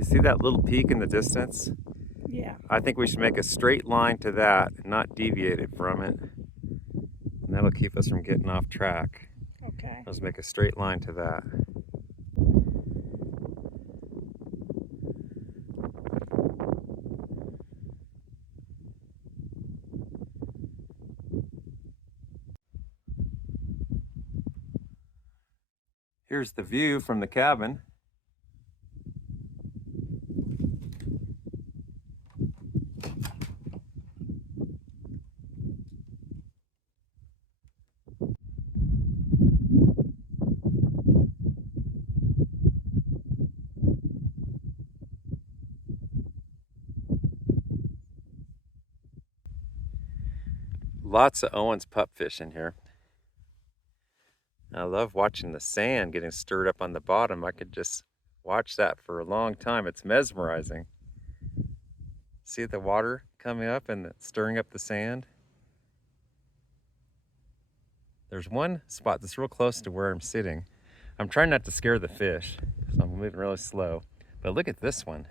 You see that little peak in the distance? Yeah. I think we should make a straight line to that and not deviate it from it. And that'll keep us from getting off track. Okay. Let's make a straight line to that. Here's the view from the cabin. Lots of Owens Pupfish in here. I love watching the sand getting stirred up on the bottom. I could just watch that for a long time. It's mesmerizing. See the water coming up and stirring up the sand? There's one spot that's real close to where I'm sitting. I'm trying not to scare the fish, so I'm moving really slow. But look at this one.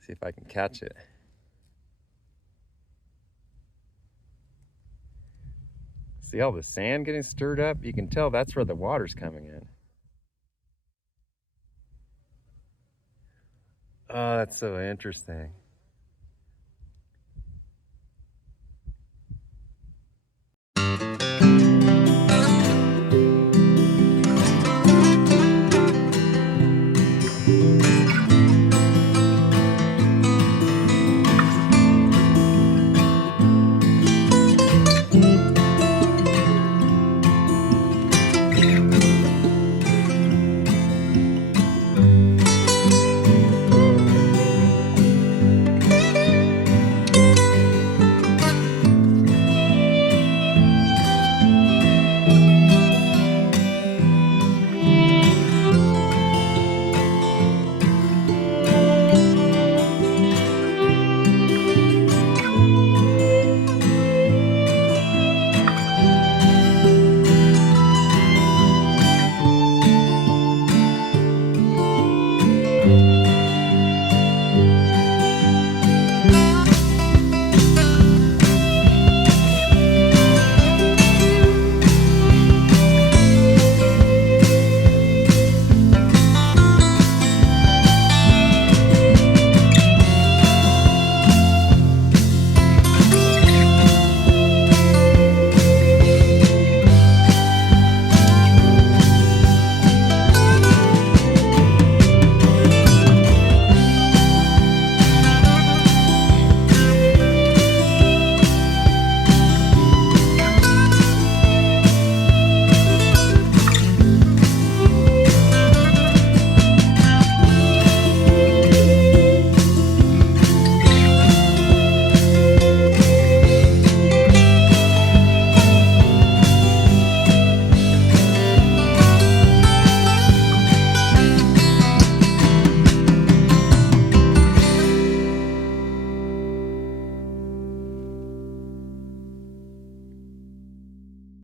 See if I can catch it. See all the sand getting stirred up? You can tell that's where the water's coming in. Oh, that's so interesting.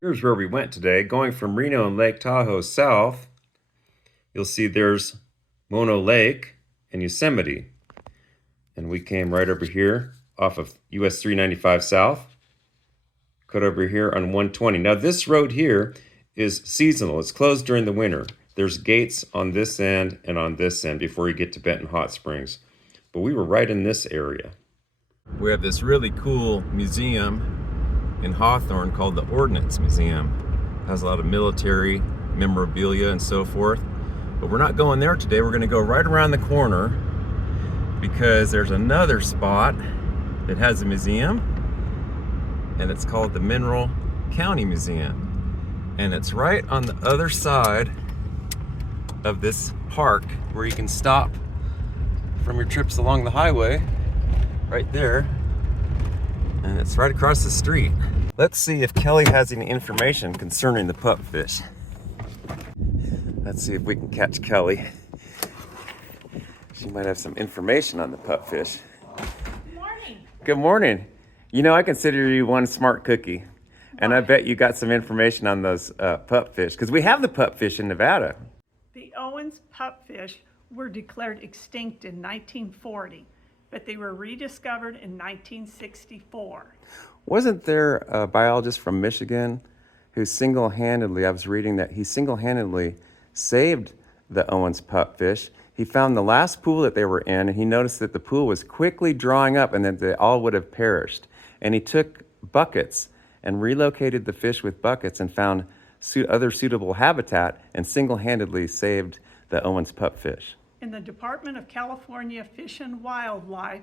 Here's where we went today. Going from Reno and Lake Tahoe south, you'll see there's Mono Lake and Yosemite. And we came right over here off of US 395 south, cut over here on 120. Now this road here is seasonal. It's closed during the winter. There's gates on this end and on this end before you get to Benton Hot Springs. But we were right in this area. We have this really cool museum in Hawthorne called the Ordnance Museum. It has a lot of military memorabilia and so forth. But we're not going there today. We're gonna go right around the corner because there's another spot that has a museum, and it's called the Mineral County Museum. And it's right on the other side of this park where you can stop from your trips along the highway, right there. And it's right across the street. Let's see if Kelly has any information concerning the pupfish. Let's see if we can catch Kelly. She might have some information on the pupfish. Good morning. Good morning. You know, I consider you one smart cookie. And I bet you got some information on those pupfish, because we have the pupfish in Nevada. The Owens Pupfish were declared extinct in 1940, but they were rediscovered in 1964. Wasn't there a biologist from Michigan who single-handedly, I was reading that he single-handedly saved the Owens Pupfish? He found the last pool that they were in, and he noticed that the pool was quickly drying up and that they all would have perished. And he took buckets and relocated the fish with buckets and found other suitable habitat and single-handedly saved the Owens Pupfish. And the Department of California Fish and Wildlife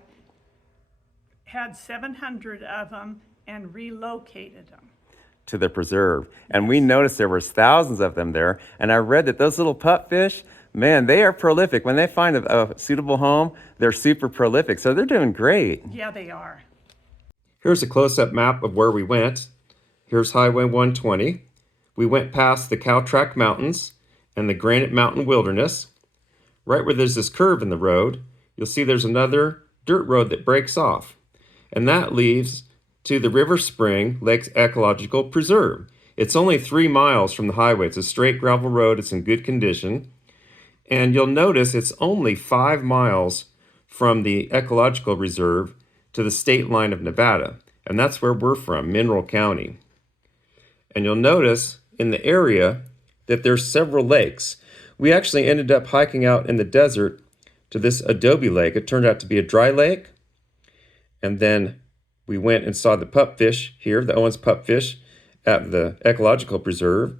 had 700 of them and relocated them to the preserve. And we noticed there was thousands of them there. And I read that those little pupfish, man, they are prolific. When they find a suitable home, they're super prolific. So they're doing great. Yeah, they are. Here's a close-up map of where we went. Here's Highway 120. We went past the Cow Track Mountains and the Granite Mountain Wilderness. Right where there's this curve in the road, you'll see there's another dirt road that breaks off. And that leads to the River Spring Lakes Ecological Preserve. It's only 3 miles from the highway. It's a straight gravel road. It's in good condition. And you'll notice it's only 5 miles from the Ecological Reserve to the state line of Nevada. And that's where we're from, Mineral County. And you'll notice in the area that there's several lakes. We actually ended up hiking out in the desert to this Adobe Lake. It turned out to be a dry lake. And then we went and saw the pupfish here, the Owens Pupfish, at the Ecological Preserve.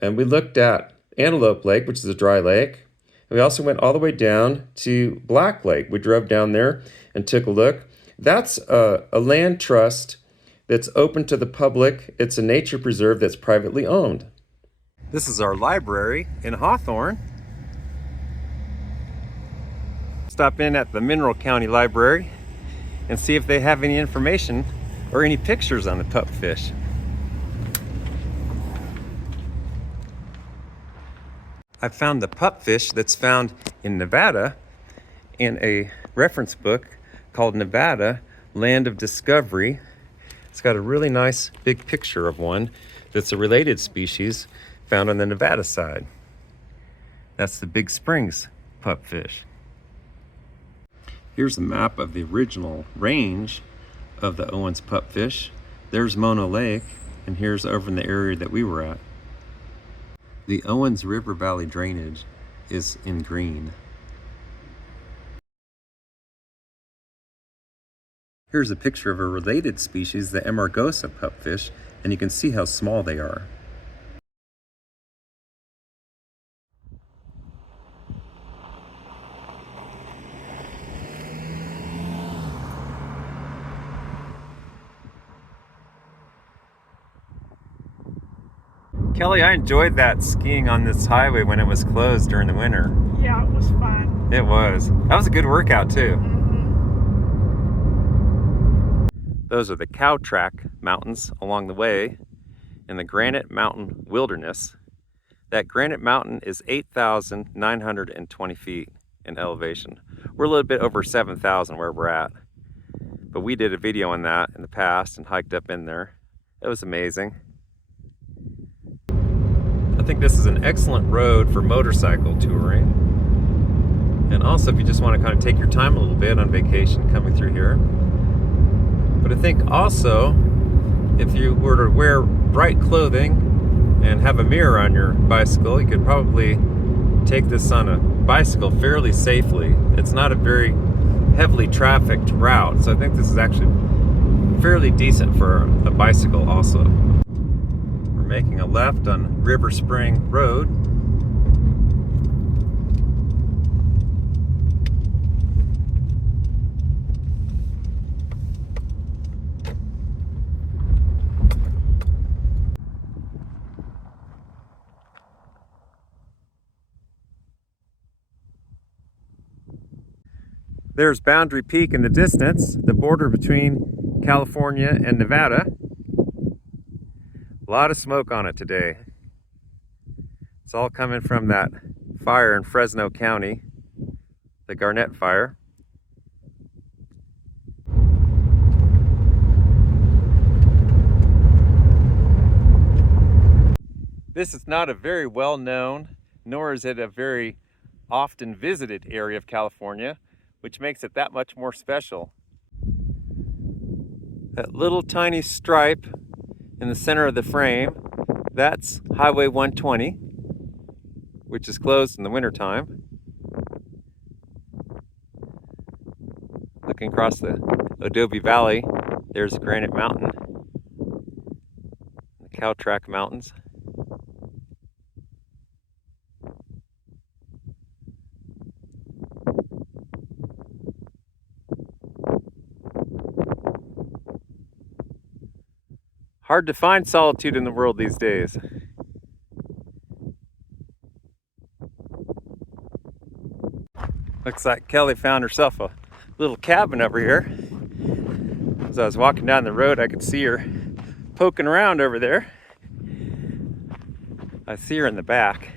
And we looked at Antelope Lake, which is a dry lake. And we also went all the way down to Black Lake. We drove down there and took a look. That's a land trust that's open to the public. It's a nature preserve that's privately owned. This is our library in Hawthorne. Stop in at the Mineral County Library and see if they have any information or any pictures on the pupfish. I found the pupfish that's found in Nevada in a reference book called Nevada, Land of Discovery. It's got a really nice big picture of one that's a related species found on the Nevada side. That's the Big Springs pupfish. Here's a map of the original range of the Owens Pupfish. There's Mono Lake, and here's over in the area that we were at. The Owens River Valley drainage is in green. Here's a picture of a related species, the Amargosa pupfish, and you can see how small they are. Kelly, I enjoyed that skiing on this highway when it was closed during the winter. Yeah, it was fun. It was. That was a good workout too. Those are the Cow Track Mountains along the way in the Granite Mountain Wilderness. That Granite Mountain is 8,920 feet in elevation. We're a little bit over 7,000 where we're at. But we did a video on that in the past and hiked up in there. It was amazing. I think this is an excellent road for motorcycle touring. And also if you just want to kind of take your time a little bit on vacation coming through here. But I think also if you were to wear bright clothing and have a mirror on your bicycle, you could probably take this on a bicycle fairly safely. It's not a very heavily trafficked route, so I think this is actually fairly decent for a bicycle also. We're making a left on River Spring Road. There's Boundary Peak in the distance, the border between California and Nevada. A lot of smoke on it today. It's all coming from that fire in Fresno County, the Garnett Fire. This is not a very well known, nor is it a very often visited area of California, which makes it that much more special. That little tiny stripe in the center of the frame, that's Highway 120, which is closed in the wintertime. Looking across the Adobe Valley, there's Granite Mountain, the Cow Track Mountains. Hard to find solitude in the world these days. Looks like Kelly found herself a little cabin over here. As I was walking down the road, I could see her poking around over there. I see her in the back.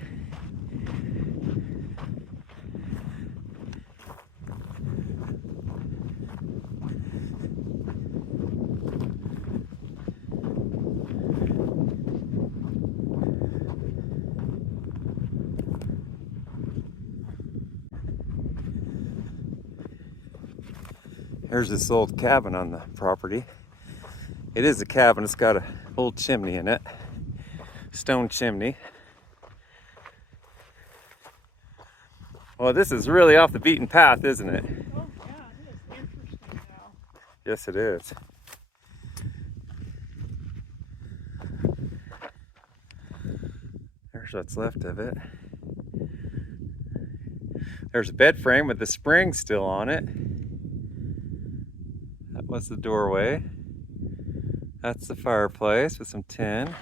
Here's this old cabin on the property. It is a cabin, it's got an old chimney in it. Stone chimney. Well, this is really off the beaten path, isn't it? Oh, yeah, it is interesting now. Yes, it is. There's what's left of it. There's a bed frame with the spring still on it. That was the doorway. That's the fireplace with some tin.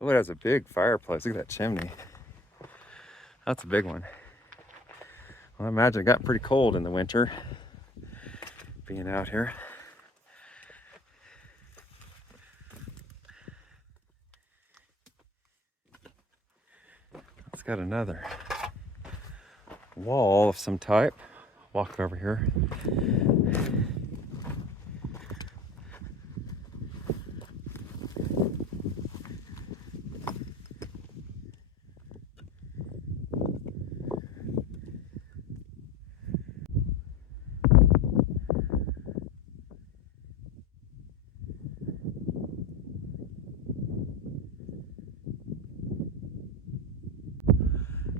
Oh, it has a big fireplace. Look at that chimney. That's a big one. Well, I imagine it got pretty cold in the winter being out here. It's got another wall of some type. Walk over here.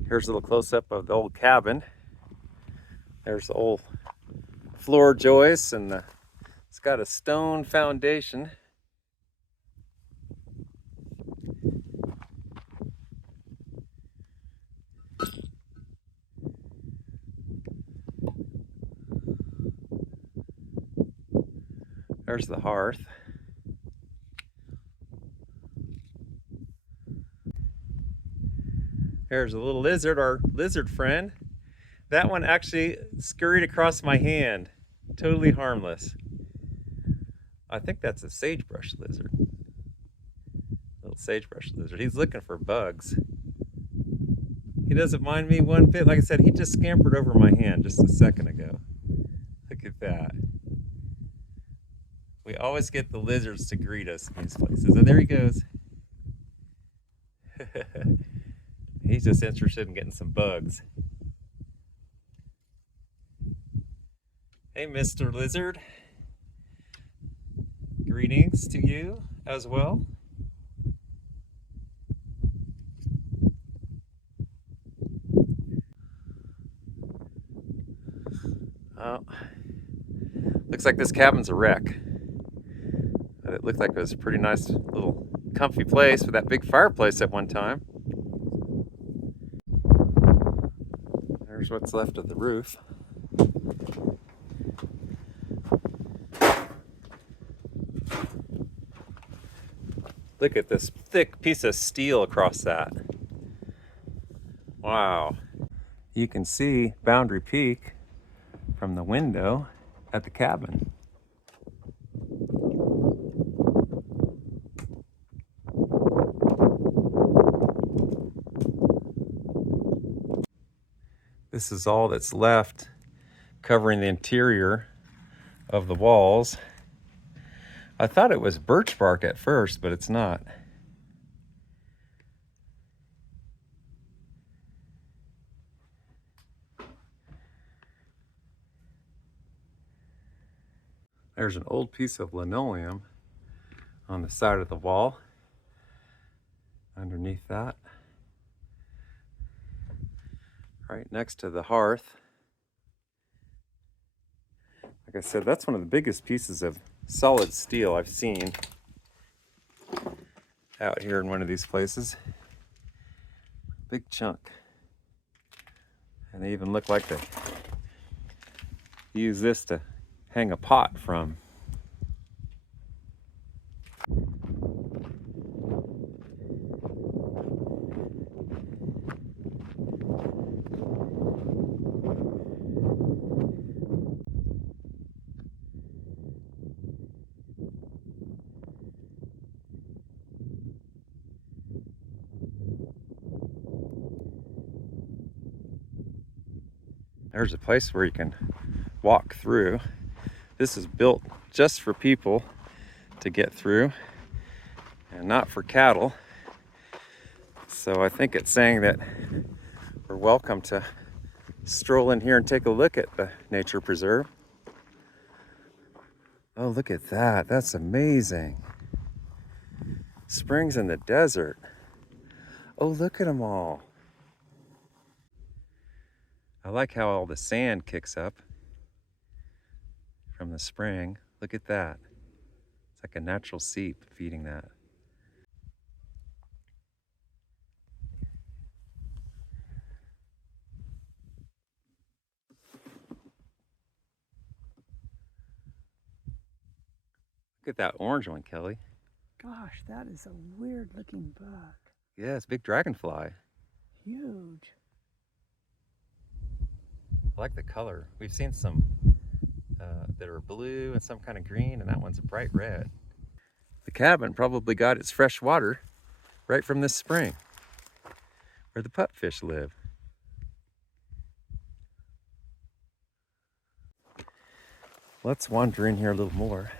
Here's a little close-up of the old cabin. There's the old floor joists, and it's got a stone foundation. There's the hearth. There's a little lizard, our lizard friend. That one actually scurried across my hand. Totally harmless. I think that's a sagebrush lizard. Little sagebrush lizard. He's looking for bugs. He doesn't mind me one bit. Like I said, he just scampered over my hand just a second ago. Look at that. We always get the lizards to greet us in these places. Oh, there he goes. He's just interested in getting some bugs. Hey, Mr. Lizard. Greetings to you as well. Oh, looks like this cabin's a wreck. But it looked like it was a pretty nice little comfy place with that big fireplace at one time. There's what's left of the roof. Look at this thick piece of steel across that. Wow. You can see Boundary Peak from the window at the cabin. This is all that's left covering the interior of the walls. I thought it was birch bark at first, but it's not. There's an old piece of linoleum on the side of the wall. Underneath that, right next to the hearth. Like I said, that's one of the biggest pieces of solid steel I've seen out here in one of these places. Big chunk. And they even look like they use this to hang a pot from. There's a place where you can walk through. This is built just for people to get through and not for cattle. So I think it's saying that we're welcome to stroll in here and take a look at the nature preserve. Oh, look at that. That's amazing. Springs in the desert. Oh, look at them all. I like how all the sand kicks up from the spring. Look at that. It's like a natural seep feeding that. Look at that orange one, Kelly. Gosh, that is a weird looking bug. Yeah, it's a big dragonfly. Huge. I like the color. We've seen some that are blue and some kind of green, and that one's a bright red. The cabin probably got its fresh water right from this spring where the pupfish live. Let's wander in here a little more.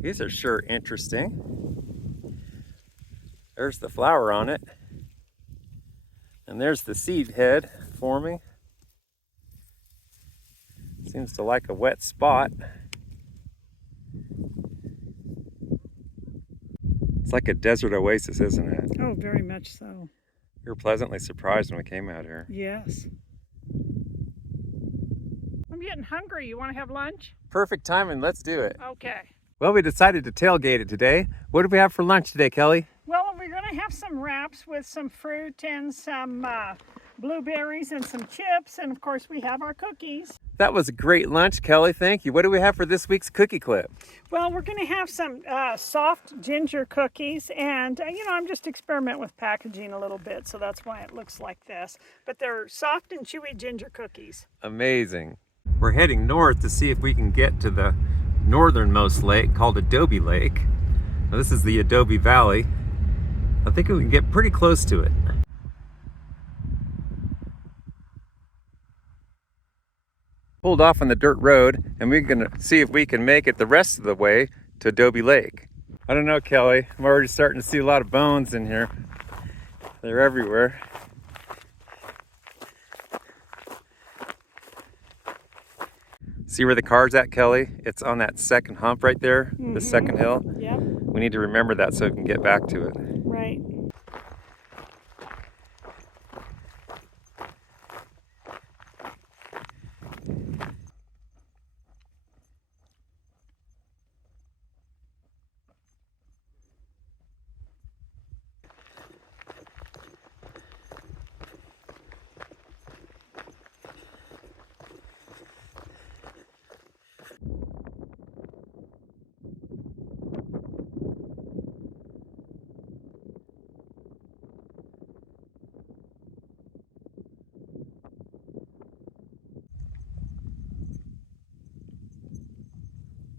These are sure interesting. There's the flower on it. And there's the seed head forming. Seems to like a wet spot. It's like a desert oasis, isn't it? Oh, very much so. We were pleasantly surprised when we came out here. Yes. I'm getting hungry. You want to have lunch? Perfect timing, let's do it. Okay. Well, we decided to tailgate it today. What do we have for lunch today, Kelly? Well, we're going to have some wraps with some fruit and some blueberries and some chips, and of course we have our cookies. That was a great lunch, Kelly. Thank you. What do we have for this week's cookie clip? Well, we're going to have some soft ginger cookies, and I'm just experimenting with packaging a little bit, so that's why it looks like this. But they're soft and chewy ginger cookies. Amazing. We're heading north to see if we can get to the northernmost lake called Adobe Lake. Now, this is the Adobe Valley. I think we can get pretty close to it. Pulled off on the dirt road, and we're gonna see if we can make it the rest of the way to Adobe Lake. I don't know, Kelly. I'm already starting to see a lot of bones in here. They're everywhere. See where the car's at, Kelly? It's on that second hump right there, the second hill. Yep. We need to remember that so we can get back to it. Right.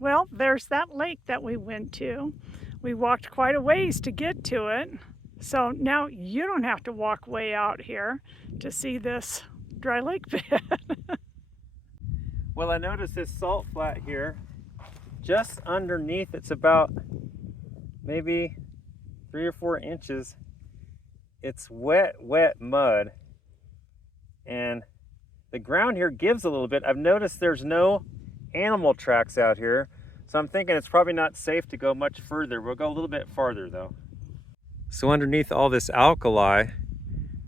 Well, there's that lake that we went to. We walked quite a ways to get to it. So now you don't have to walk way out here to see this dry lake bed. Well, I noticed this salt flat here, just underneath, it's about maybe 3 or 4 inches. It's wet mud. And the ground here gives a little bit. I've noticed there's no animal tracks out here, so I'm thinking it's probably not safe to go much further. We'll go a little bit farther though. So underneath all this alkali,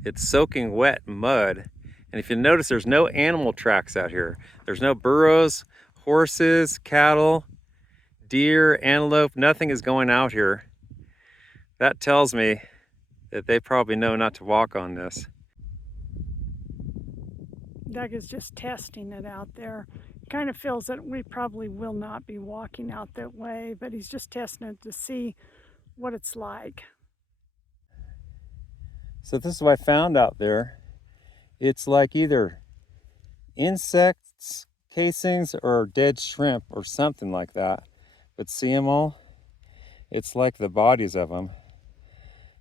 it's soaking wet mud. And if you notice, there's no animal tracks out here. There's no burros, horses, cattle, deer, antelope, nothing is going out here. That tells me that they probably know not to walk on this. Doug is just testing it out there. Kind of feels that we probably will not be walking out that way, but he's just testing it to see what it's like. So this is what I found out there. It's like either insects, casings, or dead shrimp or something like that. But see them all? It's like the bodies of them.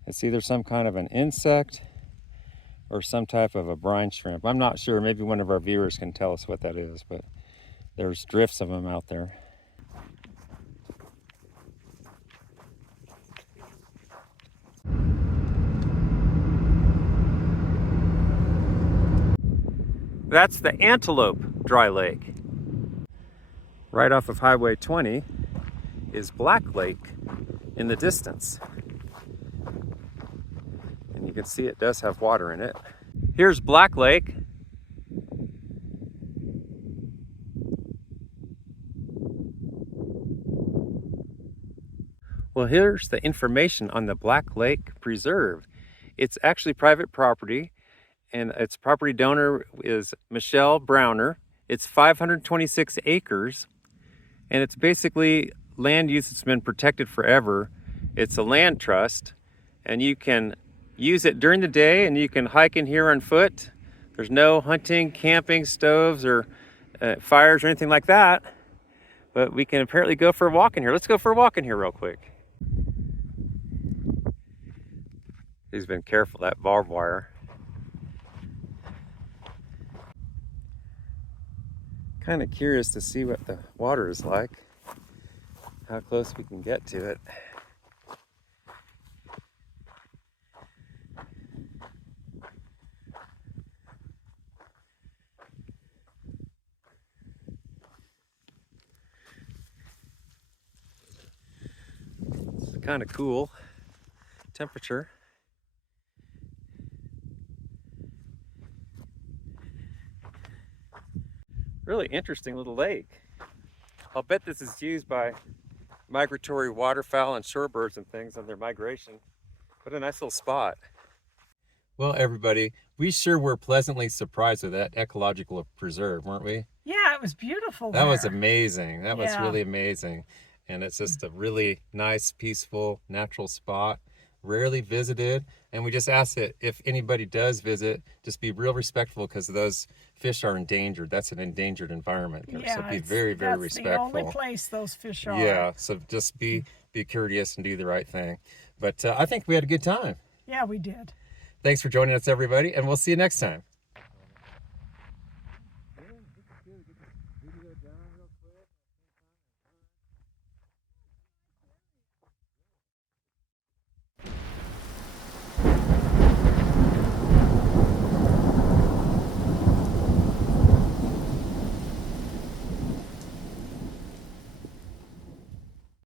It's either some kind of an insect or some type of a brine shrimp. I'm not sure. Maybe one of our viewers can tell us what that is, but there's drifts of them out there. That's the Antelope Dry Lake. Right off of Highway 20 is Black Lake in the distance. And you can see it does have water in it. Here's Black Lake. Well, here's the information on the Black Lake Preserve. It's actually private property, and its property donor is Michelle Browner. It's 526 acres, and it's basically land use that's been protected forever. It's a land trust, and you can use it during the day, and you can hike in here on foot. There's no hunting, camping, stoves, or fires or anything like that, but we can apparently go for a walk in here. Let's go for a walk in here real quick. He's been careful, that barbed wire. Kind of curious to see what the water is like, how close we can get to it. It's kind of cool temperature. Really interesting little lake. I'll bet this is used by migratory waterfowl and shorebirds and things on their migration. What a nice little spot. Well, everybody, we sure were pleasantly surprised with that ecological preserve, weren't we? Yeah, it was beautiful That was there. amazing. That was Yeah. really amazing. And it's just a really nice, peaceful, natural spot, rarely visited. And we just ask that if anybody does visit, just be real respectful because those fish are endangered. That's an endangered environment there. So Yeah, be very, very that's the only respectful. place those fish are. Yeah, so just be courteous and do the right thing. But I think we had a good time. Yeah, we did. Thanks for joining us, everybody, and we'll see you next time.